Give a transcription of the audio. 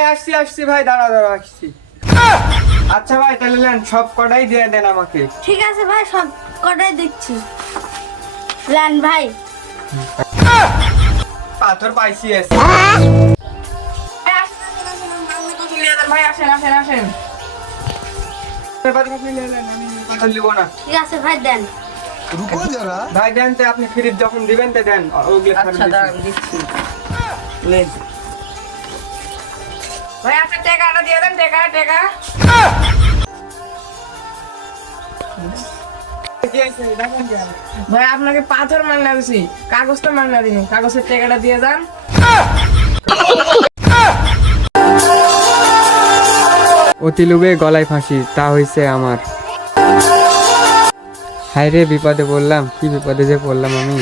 ভাই আসছি আসছি ভাই, দাঁড়া দাঁড়া আসছি। আচ্ছা ভাই তাহলে নেন, সব কটাই দিয়ে দেন আমাকে। ঠিক আছে ভাই, সব কটাই দিচ্ছি। লেন ভাই। পাথর পাইছি আছে। ভাই আসেন আসেন আসেন। পাথর আপনি নিয়ে নেন, আমি পাথর নিব না। ঠিক আছে ভাই, দেন। ভাই দেন তো, আপনি ফ্রি যখন দিবেন তো দেন, ওগুলো আচ্ছা দাঁড়ান দিচ্ছি। লেন ভাই, আচ্ছা টাকাটা দিয়ে দেন, টাকা টাকা। ভাই আপনাকে পাথর মাংনা দিছি, কাগজটা মাংনা দিন, কাগজের টাকাটা দিয়ে যান। অতি লোভে গলায় ফাঁসি, তা হইছে আমার। হায় রে বিপদে পড়লাম, কি বিপদে যে পড়লাম আমি।